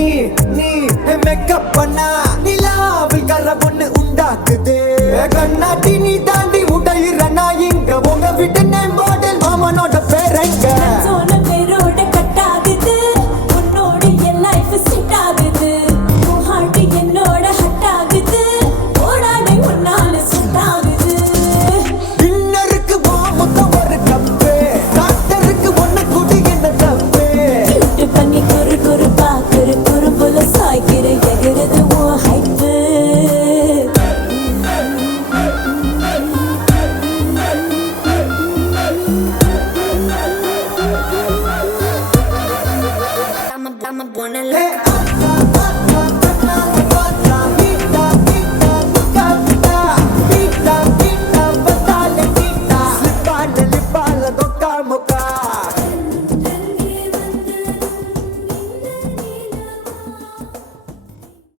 நீ நீ மேக்கப் பண்ணா நிலாவில் கர ஒண்ணு உண்டாக்குது கண்ணாடி நீ தாண்டி உடையிறனா இங்க உங்க வீட்டு நேம் மாடல் மாமனோட பேரங்க I'm gonna let